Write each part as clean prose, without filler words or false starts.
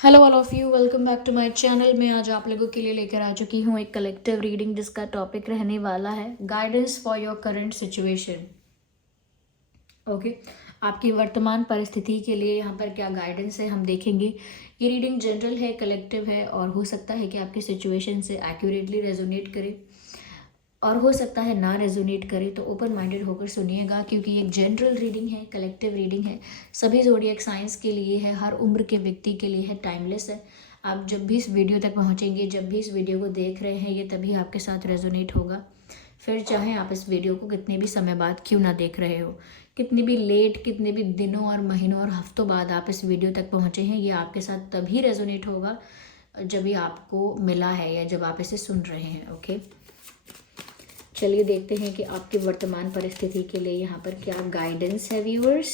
Hello all of you, welcome back to my channel. मैं आज आप लोगों के लिए लेकर आ चुकी हूँ एक कलेक्टिव रीडिंग जिसका टॉपिक रहने वाला है guidance for your current situation. Okay, आपकी वर्तमान परिस्थिति के लिए यहाँ पर क्या गाइडेंस है हम देखेंगे। ये रीडिंग जनरल है, कलेक्टिव है और हो सकता है कि आपकी सिचुएशन से एक्यूरेटली रेजोनेट करे और हो सकता है ना रेजोनेट करे। तो ओपन माइंडेड होकर सुनिएगा क्योंकि एक जनरल रीडिंग है, कलेक्टिव रीडिंग है, सभी ज़ोडिएक साइंस के लिए है, हर उम्र के व्यक्ति के लिए है, टाइमलेस है। आप जब भी इस वीडियो तक पहुंचेंगे, जब भी इस वीडियो को देख रहे हैं, ये तभी आपके साथ रेजोनेट होगा। फिर चाहे आप इस वीडियो को कितने भी समय बाद क्यों ना देख रहे हो, कितनी भी लेट, कितने भी दिनों और महीनों और हफ्तों बाद आप इस वीडियो तक पहुँचे हैं, ये आपके साथ तभी रेजोनेट होगा जब ये आपको मिला है या जब आप इसे सुन रहे हैं। ओके, चलिए देखते हैं कि आपकी वर्तमान परिस्थिति के लिए यहाँ पर क्या गाइडेंस है व्यूअर्स।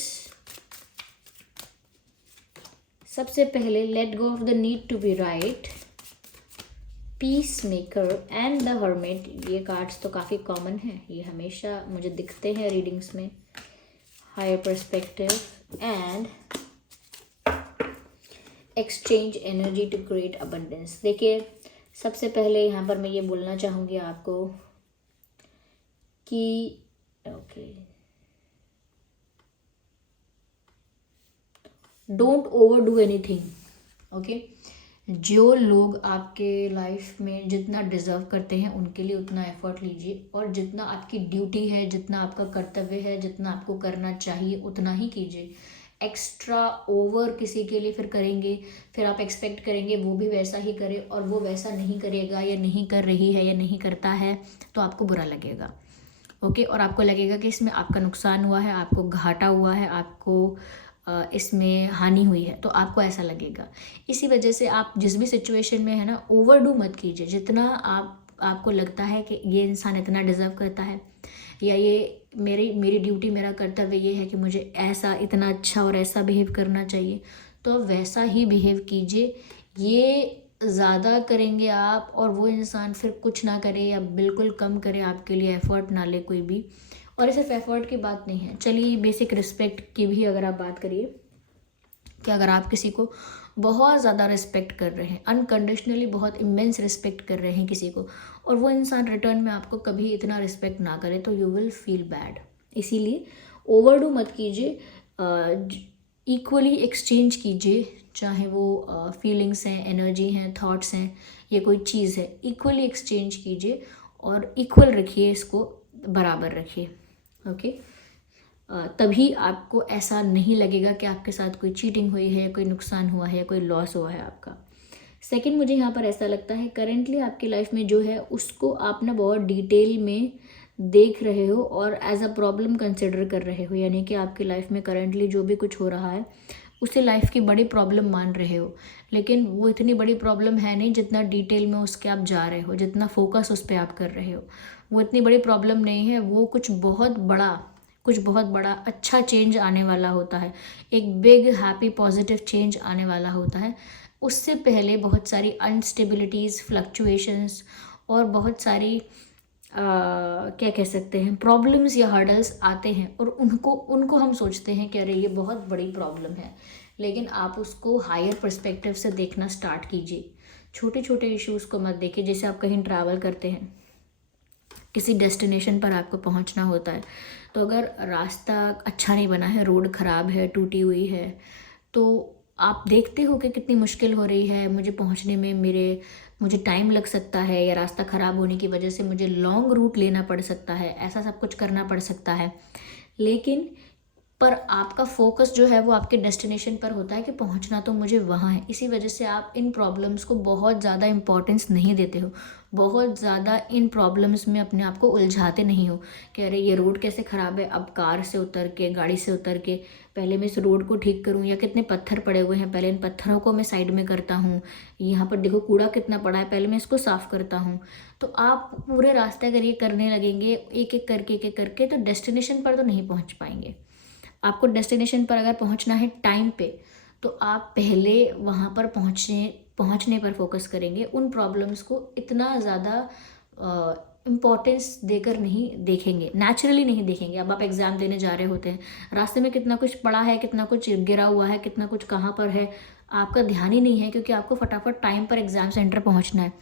सबसे पहले let go of the need to be right, peacemaker and the hermit. ये कार्ड्स तो काफ़ी कॉमन है, ये हमेशा मुझे दिखते हैं रीडिंग्स में। Higher perspective and exchange energy to create abundance. देखिए, सबसे पहले यहाँ पर मैं ये बोलना चाहूँगी आपको कि okay, don't over do anything. Okay, जो लोग आपके लाइफ में जितना डिज़र्व करते हैं उनके लिए उतना एफर्ट लीजिए और जितना आपकी ड्यूटी है, जितना आपका कर्तव्य है, जितना आपको करना चाहिए उतना ही कीजिए। एक्स्ट्रा ओवर किसी के लिए फिर करेंगे, फिर आप एक्सपेक्ट करेंगे वो भी वैसा ही करे और वो वैसा नहीं करेगा या नहीं कर रही है या नहीं करता है, तो आपको बुरा लगेगा। ओके, और आपको लगेगा कि इसमें आपका नुकसान हुआ है, आपको घाटा हुआ है, आपको इसमें हानि हुई है, तो आपको ऐसा लगेगा। इसी वजह से आप जिस भी सिचुएशन में है ना, ओवरडू मत कीजिए। जितना आपको लगता है कि ये इंसान इतना डिज़र्व करता है या ये मेरी मेरी ड्यूटी, मेरा कर्तव्य ये है कि मुझे ऐसा इतना अच्छा और ऐसा बिहेव करना चाहिए, तो वैसा ही बिहेव कीजिए। ये ज़्यादा करेंगे आप और वो इंसान फिर कुछ ना करे या बिल्कुल कम करे, आपके लिए एफर्ट ना ले कोई भी। और ये सिर्फ एफर्ट की बात नहीं है, चलिए बेसिक रिस्पेक्ट की भी अगर आप बात करिए कि अगर आप किसी को बहुत ज़्यादा रिस्पेक्ट कर रहे हैं, अनकंडीशनली बहुत इमेंस रिस्पेक्ट कर रहे हैं किसी को, और वो इंसान रिटर्न में आपको कभी इतना रिस्पेक्ट ना करे, तो यू विल फील बैड। इसीलिए ओवरडू मत कीजिए, इक्वली एक्सचेंज कीजिए, चाहे वो फीलिंग्स हैं, एनर्जी हैं, थॉट्स हैं या कोई चीज़ है, इक्वली एक्सचेंज कीजिए और इक्वल रखिए, इसको बराबर रखिए। ओके, तभी आपको ऐसा नहीं लगेगा कि आपके साथ कोई चीटिंग हुई है या कोई नुकसान हुआ है या कोई लॉस हुआ है आपका। सेकंड, मुझे यहाँ पर ऐसा लगता है करेंटली आपकी लाइफ में जो है उसको आप ना बहुत डिटेल में देख रहे हो और एज अ प्रॉब्लम कंसिडर कर रहे हो, यानी कि आपकी लाइफ में करेंटली जो भी कुछ हो रहा है उसे लाइफ की बड़ी प्रॉब्लम मान रहे हो, लेकिन वो इतनी बड़ी प्रॉब्लम है नहीं जितना डिटेल में उसके आप जा रहे हो, जितना फोकस उस पर आप कर रहे हो। वो इतनी बड़ी प्रॉब्लम नहीं है, वो कुछ बहुत बड़ा अच्छा चेंज आने वाला होता है, एक बिग हैप्पी पॉजिटिव चेंज आने वाला होता है। उससे पहले बहुत सारी अनस्टेबिलिटीज़, फ्लक्चुएशंस और बहुत सारी क्या कह सकते हैं, प्रॉब्लम्स या हर्डल्स आते हैं और उनको उनको हम सोचते हैं कि अरे ये बहुत बड़ी प्रॉब्लम है, लेकिन आप उसको हायर पर्सपेक्टिव से देखना स्टार्ट कीजिए। छोटे छोटे इश्यूज़ को मत देखिए। जैसे आप कहीं ट्रैवल करते हैं, किसी डेस्टिनेशन पर आपको पहुंचना होता है, तो अगर रास्ता अच्छा नहीं बना है, रोड ख़राब है, टूटी हुई है, तो आप देखते हो कि कितनी मुश्किल हो रही है मुझे पहुंचने में, मुझे टाइम लग सकता है या रास्ता ख़राब होने की वजह से मुझे लॉन्ग रूट लेना पड़ सकता है, ऐसा सब कुछ करना पड़ सकता है। लेकिन पर आपका फोकस जो है वो आपके डेस्टिनेशन पर होता है कि पहुंचना तो मुझे वहाँ है। इसी वजह से आप इन प्रॉब्लम्स को बहुत ज़्यादा इम्पोर्टेंस नहीं देते हो, बहुत ज़्यादा इन प्रॉब्लम्स में अपने आप को उलझाते नहीं हो कि अरे ये रोड कैसे ख़राब है, अब कार से उतर के, गाड़ी से उतर के पहले मैं इस रोड को ठीक करूँ, या कितने पत्थर पड़े हुए हैं पहले इन पत्थरों को मैं साइड में करता हूँ, यहाँ पर देखो कूड़ा कितना पड़ा है पहले मैं इसको साफ़ करता हूँ। तो आप पूरे रास्ते अगर ये करने लगेंगे एक एक करके तो डेस्टिनेशन पर तो नहीं पहुँच पाएंगे। आपको डेस्टिनेशन पर अगर पहुंचना है टाइम पे, तो आप पहले वहाँ पर पहुँचने पर फोकस करेंगे। उन प्रॉब्लम्स को इतना ज़्यादा इम्पोर्टेंस देकर नहीं देखेंगे, नेचुरली नहीं देखेंगे। अब आप एग्ज़ाम देने जा रहे होते हैं, रास्ते में कितना कुछ पड़ा है, कितना कुछ गिरा हुआ है, कितना कुछ कहाँ पर है, आपका ध्यान ही नहीं है, क्योंकि आपको फटाफट टाइम पर एग्ज़ाम सेंटर पहुँचना है।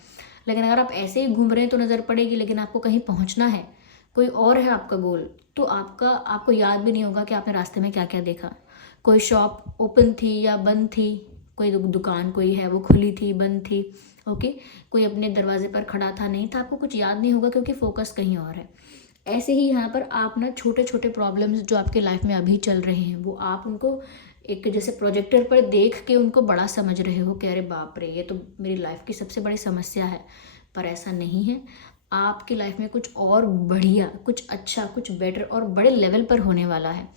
लेकिन अगर आप ऐसे ही घूम रहे हैं तो नज़र पड़ेगी, लेकिन आपको कहीं पहुँचना है, कोई और है आपका गोल, तो आपको याद भी नहीं होगा कि आपने रास्ते में क्या क्या देखा। कोई शॉप ओपन थी या बंद थी, कोई दुकान कोई है वो खुली थी, बंद थी, ओके, कोई अपने दरवाजे पर खड़ा था, नहीं था, आपको कुछ याद नहीं होगा क्योंकि फोकस कहीं और है। ऐसे ही यहाँ पर आप ना छोटे छोटे प्रॉब्लम्स जो आपके लाइफ में अभी चल रहे हैं, वो आप उनको एक जैसे प्रोजेक्टर पर देख के उनको बड़ा समझ रहे हो कि अरे बाप रे, ये तो मेरी लाइफ की सबसे बड़ी समस्या है। पर ऐसा नहीं है, आपकी लाइफ में कुछ और बढ़िया, कुछ अच्छा, कुछ बेटर और बड़े लेवल पर होने वाला है।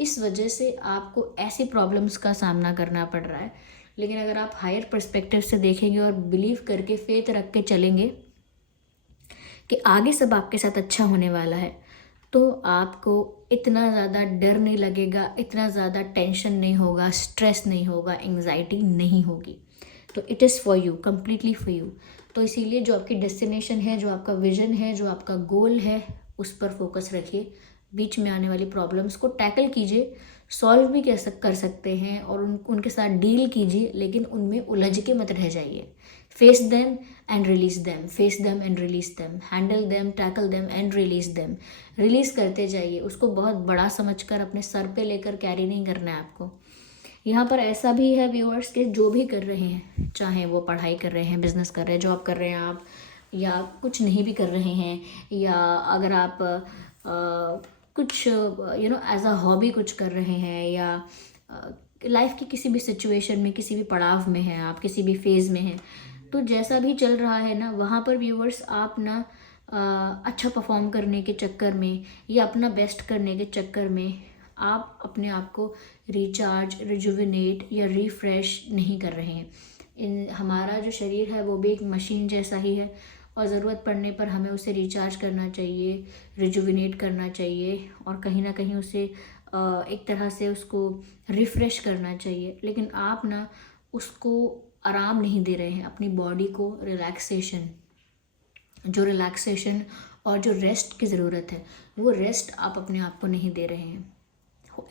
इस वजह से आपको ऐसी प्रॉब्लम्स का सामना करना पड़ रहा है। लेकिन अगर आप हायर पर्सपेक्टिव से देखेंगे और बिलीव करके, फेथ रख के चलेंगे कि आगे सब आपके साथ अच्छा होने वाला है, तो आपको इतना ज़्यादा डर नहीं लगेगा, इतना ज़्यादा टेंशन नहीं होगा, स्ट्रेस नहीं होगा, एंग्जाइटी नहीं होगी। तो it is for you, completely for you. तो इसीलिए जो आपकी डेस्टिनेशन है, जो आपका विजन है, जो आपका गोल है, उस पर फोकस रखिए। बीच में आने वाली प्रॉब्लम्स को टैकल कीजिए, सॉल्व भी कर सकते हैं और उनके साथ डील कीजिए, लेकिन उनमें उलझ के मत रह जाइए। Face them and release them, face them and release them, handle them, tackle them and release them. Release करते जाइए, उसको बहुत बड़ा समझकर अपने सर पे लेकर कैरी नहीं करना है आपको। यहाँ पर ऐसा भी है व्यूअर्स के जो भी कर रहे हैं, चाहे वो पढ़ाई कर रहे हैं, बिजनेस कर रहे हैं, जॉब कर रहे हैं आप, या कुछ नहीं भी कर रहे हैं, या अगर आप कुछ एज अ हॉबी कुछ कर रहे हैं, या लाइफ की किसी भी सिचुएशन में, किसी भी पड़ाव में हैं आप, किसी भी फेज़ में हैं, तो जैसा भी चल रहा है ना, वहाँ पर व्यूअर्स आप ना अच्छा परफॉर्म करने के चक्कर में या अपना बेस्ट करने के चक्कर में आप अपने आप को रिचार्ज, रिजुविनेट या रिफ्रेश नहीं कर रहे हैं। हमारा जो शरीर है वो भी एक मशीन जैसा ही है, और ज़रूरत पड़ने पर हमें उसे रिचार्ज करना चाहिए, रिजुविनेट करना चाहिए, और कहीं ना कहीं उसे एक तरह से उसको रिफ़्रेश करना चाहिए। लेकिन आप ना उसको आराम नहीं दे रहे हैं, अपनी बॉडी को रिलैक्सेशन और जो रेस्ट की ज़रूरत है, वो रेस्ट आप अपने आप को नहीं दे रहे हैं।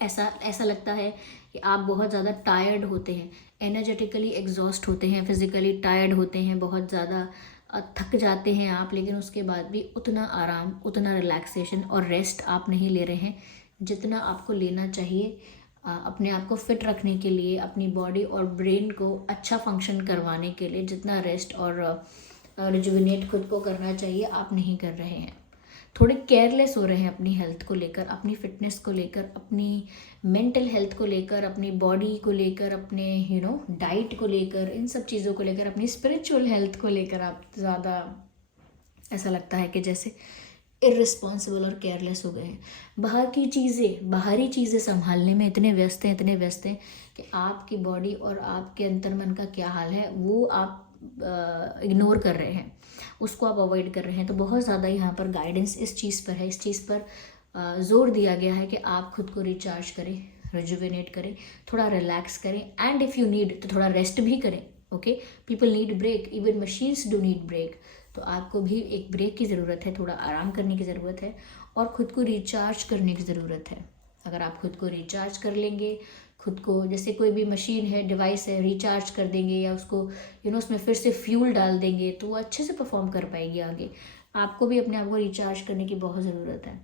ऐसा लगता है कि आप बहुत ज़्यादा टायर्ड होते हैं, एनर्जेटिकली एग्जॉस्ट होते हैं, फिज़िकली टायर्ड होते हैं, बहुत ज़्यादा थक जाते हैं आप, लेकिन उसके बाद भी उतना आराम, उतना रिलैक्सेशन और रेस्ट आप नहीं ले रहे हैं जितना आपको लेना चाहिए अपने आप को फिट रखने के लिए, अपनी बॉडी और ब्रेन को अच्छा फंक्शन करवाने के लिए। जितना रेस्ट और रिजुविनेट खुद को करना चाहिए, आप नहीं कर रहे हैं। थोड़े केयरलेस हो रहे हैं अपनी हेल्थ को लेकर, अपनी फिटनेस को लेकर, अपनी मेंटल हेल्थ को लेकर, अपनी बॉडी को लेकर, अपने डाइट को लेकर, इन सब चीज़ों को लेकर, अपनी स्पिरिचुअल हेल्थ को लेकर आप ज़्यादा, ऐसा लगता है कि जैसे इर्रिस्पॉन्सिबल और केयरलेस हो गए हैं। बाहरी चीज़ें संभालने में इतने व्यस्त हैं कि आपकी बॉडी और आपके अंतर मन का क्या हाल है वो आप इग्नोर कर रहे हैं, उसको आप अवॉइड कर रहे हैं। तो बहुत ज़्यादा यहाँ पर गाइडेंस इस चीज़ पर है, इस चीज़ पर जोर दिया गया है कि आप खुद को रिचार्ज करें, रिजुविनेट करें, थोड़ा रिलैक्स करें, एंड इफ़ यू नीड तो थोड़ा रेस्ट भी करें। Okay, people need break, even machines do need break. तो आपको भी एक ब्रेक की ज़रूरत है, थोड़ा आराम करने की ज़रूरत है, और ख़ुद को रिचार्ज करने की ज़रूरत है। अगर आप खुद को रिचार्ज कर लेंगे, खुद को जैसे कोई भी मशीन है, डिवाइस है, रिचार्ज कर देंगे, या उसको उसमें फिर से फ्यूल डाल देंगे, तो वो अच्छे से परफॉर्म कर पाएगी आगे। आपको भी अपने आप को रिचार्ज करने की बहुत ज़रूरत है।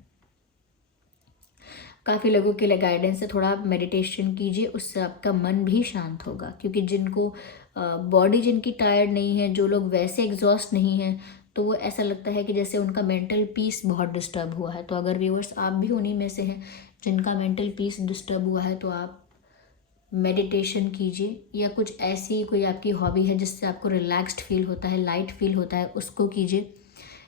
काफ़ी लोगों के लिए गाइडेंस है, थोड़ा आप मेडिटेशन कीजिए, उससे आपका मन भी शांत होगा। क्योंकि जिनको बॉडी जिनकी टायर्ड नहीं है, जो लोग वैसे एग्जॉस्ट नहीं हैं, तो वो ऐसा लगता है कि जैसे उनका मेंटल पीस बहुत डिस्टर्ब हुआ है। तो अगर व्यूअर्स आप भी उन्हीं में से हैं जिनका मेंटल पीस डिस्टर्ब हुआ है, तो आप मेडिटेशन कीजिए, या कुछ ऐसी कोई आपकी हॉबी है जिससे आपको रिलैक्स्ड फील होता है, लाइट फील होता है, उसको कीजिए।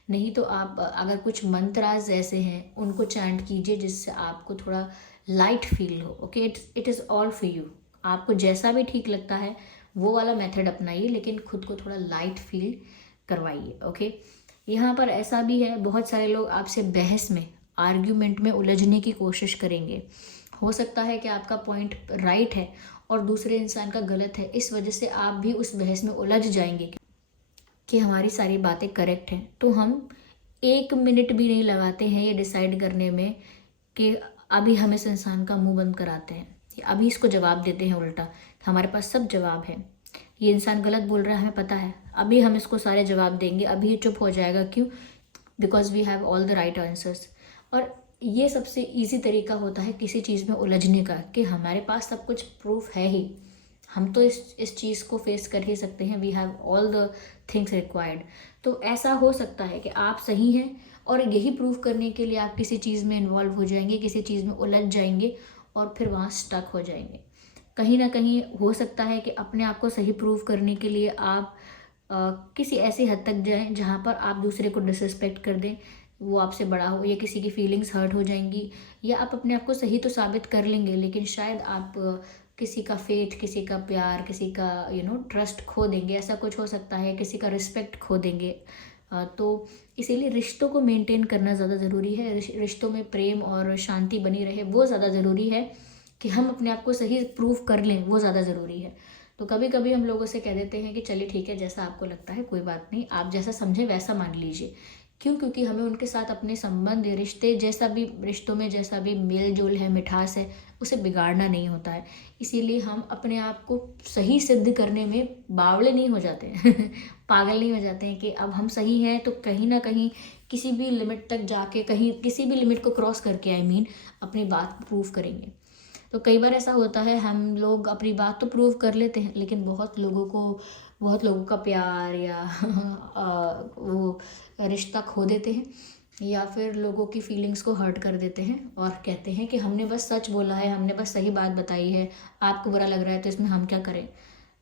नहीं तो आप अगर कुछ मंत्रास ऐसे हैं उनको चैंट कीजिए जिससे आपको थोड़ा लाइट फील हो। Okay, it is all for you. आपको जैसा भी ठीक लगता है वो वाला मेथड अपनाइए, लेकिन खुद को थोड़ा लाइट फील करवाइए। ओके, यहाँ पर ऐसा भी है, बहुत सारे लोग आपसे बहस में, आर्ग्यूमेंट में उलझने की कोशिश करेंगे। हो सकता है कि आपका पॉइंट राइट है और दूसरे इंसान का गलत है, इस वजह से आप भी उस बहस में उलझ जाएंगे कि हमारी सारी बातें करेक्ट हैं। तो हम 1 मिनट भी नहीं लगाते हैं ये डिसाइड करने में कि अभी हम इस इंसान का मुंह बंद कराते हैं, अभी इसको जवाब देते हैं उल्टा। हमारे पास सब जवाब है, ये इंसान गलत बोल रहा है हमें पता है, अभी हम इसको सारे जवाब देंगे, अभी ये चुप हो जाएगा। क्यों? Because we have all the right answers. और ये सबसे ईजी तरीका होता है किसी चीज़ में उलझने का, कि हमारे पास सब कुछ प्रूफ है ही, हम तो इस चीज़ को फेस कर ही सकते हैं, we have all the things required. तो ऐसा हो सकता है कि आप सही हैं और यही प्रूव करने के लिए आप किसी चीज़ में इन्वॉल्व हो जाएंगे, किसी चीज़ में उलझ जाएंगे और फिर वहाँ स्टक हो जाएंगे। कहीं ना कहीं हो सकता है कि अपने आप को सही प्रूव करने के लिए आप किसी ऐसी हद तक जाएं जहाँ पर आप दूसरे को डिसरिस्पेक्ट कर दें, वो आपसे बड़ा हो या किसी की फीलिंग्स हर्ट हो जाएंगी, या आप अपने आप को सही तो साबित कर लेंगे लेकिन शायद आप किसी का फेथ, किसी का प्यार, किसी का ट्रस्ट खो देंगे। ऐसा कुछ हो सकता है, किसी का रिस्पेक्ट खो देंगे। तो इसीलिए रिश्तों को मेंटेन करना ज़्यादा ज़रूरी है, रिश्तों में प्रेम और शांति बनी रहे वो ज़्यादा ज़रूरी है, कि हम अपने आप को सही प्रूव कर लें वो ज़्यादा ज़रूरी है। तो कभी कभी हम लोगों से कह देते हैं कि चलिए ठीक है, जैसा आपको लगता है कोई बात नहीं, आप जैसा समझें वैसा मान लीजिए। क्यों? क्योंकि हमें उनके साथ अपने संबंध, रिश्ते, जैसा भी रिश्तों में जैसा भी मेल जोल है, मिठास है, उसे बिगाड़ना नहीं होता है। इसीलिए हम अपने आप को सही सिद्ध करने में बावले नहीं हो जाते हैं पागल नहीं हो जाते हैं कि अब हम सही हैं, तो कहीं ना कहीं किसी भी लिमिट तक जाके, कहीं किसी भी लिमिट को क्रॉस करके अपनी बात प्रूव करेंगे। तो कई बार ऐसा होता है, हम लोग अपनी बात तो प्रूव कर लेते हैं लेकिन बहुत लोगों का प्यार या वो रिश्ता खो देते हैं, या फिर लोगों की फीलिंग्स को हर्ट कर देते हैं और कहते हैं कि हमने बस सच बोला है, हमने बस सही बात बताई है, आपको बुरा लग रहा है तो इसमें हम क्या करें।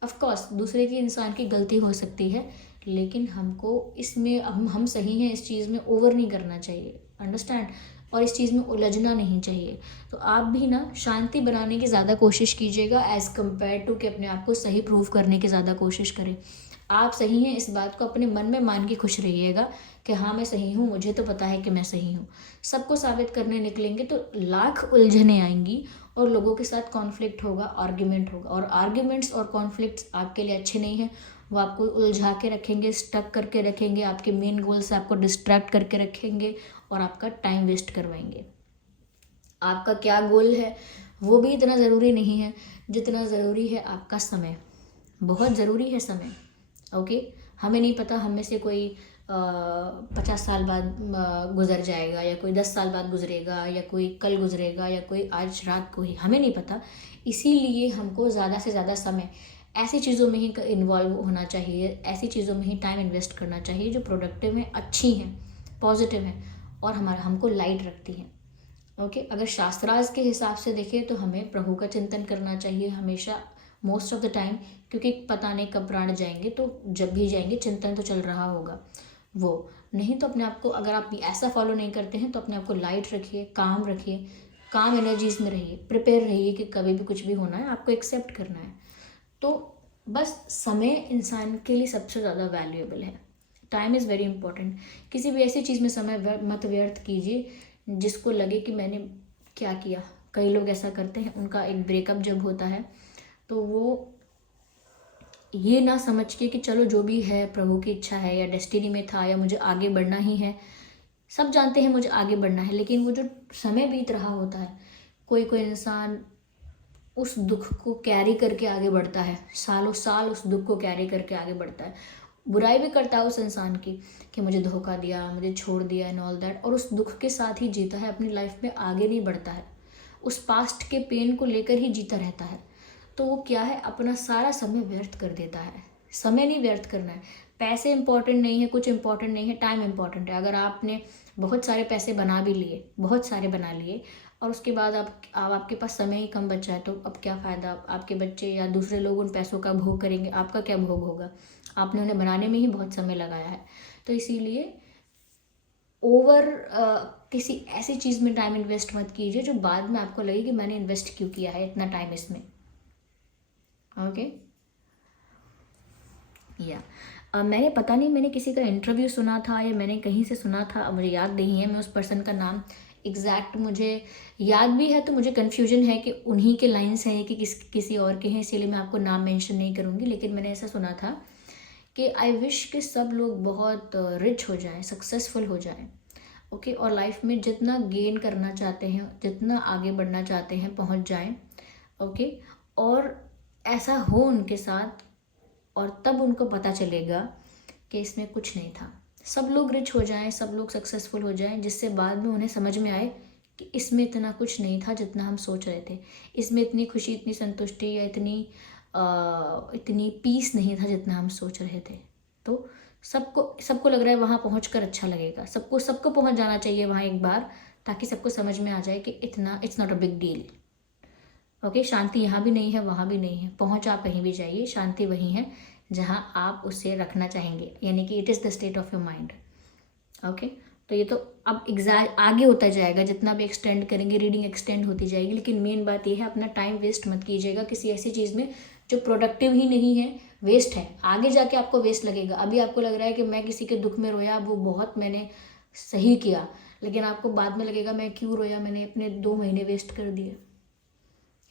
ऑफ कोर्स दूसरे की, इंसान की गलती हो सकती है, लेकिन हमको इसमें हम सही हैं इस चीज़ में ओवर नहीं करना चाहिए, अंडरस्टैंड, और इस चीज़ में उलझना नहीं चाहिए। तो आप भी ना शांति बनाने की ज़्यादा कोशिश कीजिएगा एज़ कम्पेयर टू कि अपने आप को सही प्रूव करने की ज़्यादा कोशिश करें। आप सही हैं इस बात को अपने मन में मान के खुश रहिएगा कि हाँ मैं सही हूँ, मुझे तो पता है कि मैं सही हूँ। सबको साबित करने निकलेंगे तो लाख उलझने आएंगी और लोगों के साथ कॉन्फ्लिक्ट होगा, आर्ग्यूमेंट होगा, और आर्ग्यूमेंट्स और कॉन्फ्लिक्ट्स आपके लिए अच्छे नहीं हैं। वो आपको उलझा के रखेंगे, स्टक करके रखेंगे, आपके मेन गोल से आपको डिस्ट्रैक्ट करके रखेंगे और आपका टाइम वेस्ट करवाएंगे। आपका क्या गोल है वो भी इतना ज़रूरी नहीं है जितना ज़रूरी है आपका समय। बहुत ज़रूरी है समय। ओके, हमें नहीं पता हम में से कोई 50 साल बाद गुजर जाएगा, या कोई 10 साल बाद गुजरेगा, या कोई कल गुजरेगा, या कोई आज रात को ही, हमें नहीं पता। इसीलिए हमको ज़्यादा से ज़्यादा समय ऐसी चीज़ों में ही इन्वॉल्व होना चाहिए, ऐसी चीज़ों में ही टाइम इन्वेस्ट करना चाहिए जो प्रोडक्टिव हैं, अच्छी हैं, पॉजिटिव हैं और हमको लाइट रखती हैं। ओके, अगर शास्त्रार्थ के हिसाब से देखें तो हमें प्रभु का चिंतन करना चाहिए हमेशा, मोस्ट ऑफ द टाइम, क्योंकि पता नहीं कब प्राण जाएंगे, तो जब भी जाएंगे चिंतन तो चल रहा होगा। वो नहीं तो अपने आप को, अगर आप ऐसा फॉलो नहीं करते हैं तो अपने आप को लाइट रखिए, काम रखिए, काम एनर्जीज में रहिए, प्रिपेयर रहिए कि कभी भी कुछ भी होना है आपको एक्सेप्ट करना है। तो बस समय इंसान के लिए सबसे ज़्यादा वैल्यूएबल है। Time is very important. किसी भी ऐसी चीज़ में समय मत व्यर्थ कीजिए जिसको लगे कि मैंने क्या किया। कई लोग ऐसा करते हैं, उनका एक ब्रेकअप जब होता है तो वो ये ना समझ के कि चलो जो भी है प्रभु की इच्छा है या डेस्टिनी में था या मुझे आगे बढ़ना ही है, सब जानते हैं मुझे आगे बढ़ना है, लेकिन वो जो समय बीत रहा होता है, कोई कोई इंसान उस दुख को कैरी करके आगे बढ़ता है, सालों साल उस दुख को कैरी करके आगे बढ़ता है, बुराई भी करता है उस इंसान की कि मुझे धोखा दिया, मुझे छोड़ दिया एंड ऑल दैट, और उस दुख के साथ ही जीता है, अपनी लाइफ में आगे नहीं बढ़ता है, उस पास्ट के पेन को लेकर ही जीता रहता है। तो वो क्या है, अपना सारा समय व्यर्थ कर देता है। समय नहीं व्यर्थ करना है, पैसे इंपॉर्टेंट नहीं है, कुछ इंपॉर्टेंट नहीं है, टाइम इंपॉर्टेंट है। अगर आपने बहुत सारे पैसे बना भी लिए, बहुत सारे बना लिए, और उसके बाद आपके पास समय ही कम बचा है, तो अब क्या फ़ायदा। आपके बच्चे या दूसरे लोग उन पैसों का भोग करेंगे, आपका क्या भोग होगा, आपने उन्हें बनाने में ही बहुत समय लगाया है। तो इसीलिए किसी ऐसी चीज़ में टाइम इन्वेस्ट मत कीजिए जो बाद में आपको लगे कि मैंने इन्वेस्ट क्यों किया है इतना टाइम इसमें। ओके, या मैंने पता नहीं, मैंने किसी का इंटरव्यू सुना था या मैंने कहीं से सुना था, मुझे याद नहीं है, मैं उस पर्सन का नाम एग्जैक्ट मुझे याद भी है तो मुझे कन्फ्यूजन है कि उन्हीं के लाइन्स हैं कि किसी और के हैं, इसीलिए मैं आपको नाम मेंशन नहीं करूँगी। लेकिन मैंने ऐसा सुना था कि आई विश कि सब लोग बहुत रिच हो जाएं, सक्सेसफुल हो जाएं, ओके, और लाइफ में जितना गेन करना चाहते हैं, जितना आगे बढ़ना चाहते हैं, पहुंच जाएं, ओके। और ऐसा हो उनके साथ, और तब उनको पता चलेगा कि इसमें कुछ नहीं था। सब लोग रिच हो जाएं, सब लोग सक्सेसफुल हो जाएं, जिससे बाद में उन्हें समझ में आए कि इसमें इतना कुछ नहीं था जितना हम सोच रहे थे, इसमें इतनी खुशी, इतनी संतुष्टि या इतनी पीस नहीं था जितना हम सोच रहे थे। तो सबको सबको लग रहा है वहाँ पहुँच कर अच्छा लगेगा, सबको सबको पहुँच जाना चाहिए वहाँ एक बार, ताकि सबको समझ में आ जाए कि इतना it's not a big deal, okay. शांति यहाँ भी नहीं है, वहाँ भी नहीं है, पहुँच आप कहीं भी जाइए, शांति वहीं है जहाँ आप उसे रखना चाहेंगे, यानी कि it is the state of your mind, okay. तो ये तो अब आगे होता जाएगा, जितना भी एक्सटेंड करेंगे रीडिंग एक्सटेंड होती जाएगी, लेकिन मेन बात ये है अपना टाइम वेस्ट मत कीजिएगा किसी ऐसी चीज़ में जो प्रोडक्टिव ही नहीं है, वेस्ट है, आगे जाके आपको वेस्ट लगेगा। अभी आपको लग रहा है कि मैं किसी के दुख में रोया, वो बहुत मैंने सही किया, लेकिन आपको बाद में लगेगा मैं क्यों रोया, मैंने अपने 2 महीने वेस्ट कर दिए।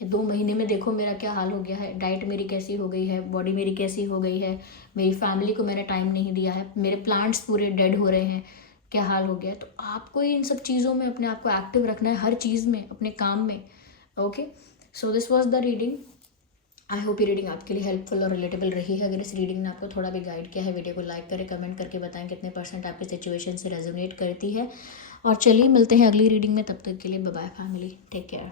ये 2 महीने में देखो मेरा क्या हाल हो गया है, डाइट मेरी कैसी हो गई है, बॉडी मेरी कैसी हो गई है, मेरी फैमिली को मैंने टाइम नहीं दिया है, मेरे प्लांट्स पूरे डेड हो रहे हैं, क्या हाल हो गया है। तो आपको इन सब चीज़ों में अपने आप को एक्टिव रखना है, हर चीज़ में, अपने काम में, okay. So this was the reading. I hope ये रीडिंग आपके लिए हेल्पफुल और रिलेटेबल रही है। अगर इस रीडिंग ने आपको थोड़ा भी गाइड किया है, वीडियो को लाइक करें, कमेंट करके बताएं कितने % आपकी सिचुएशन से रेजोनेट करती है। और चलिए मिलते हैं अगली रीडिंग में, तब तक के लिए bye bye family, take care.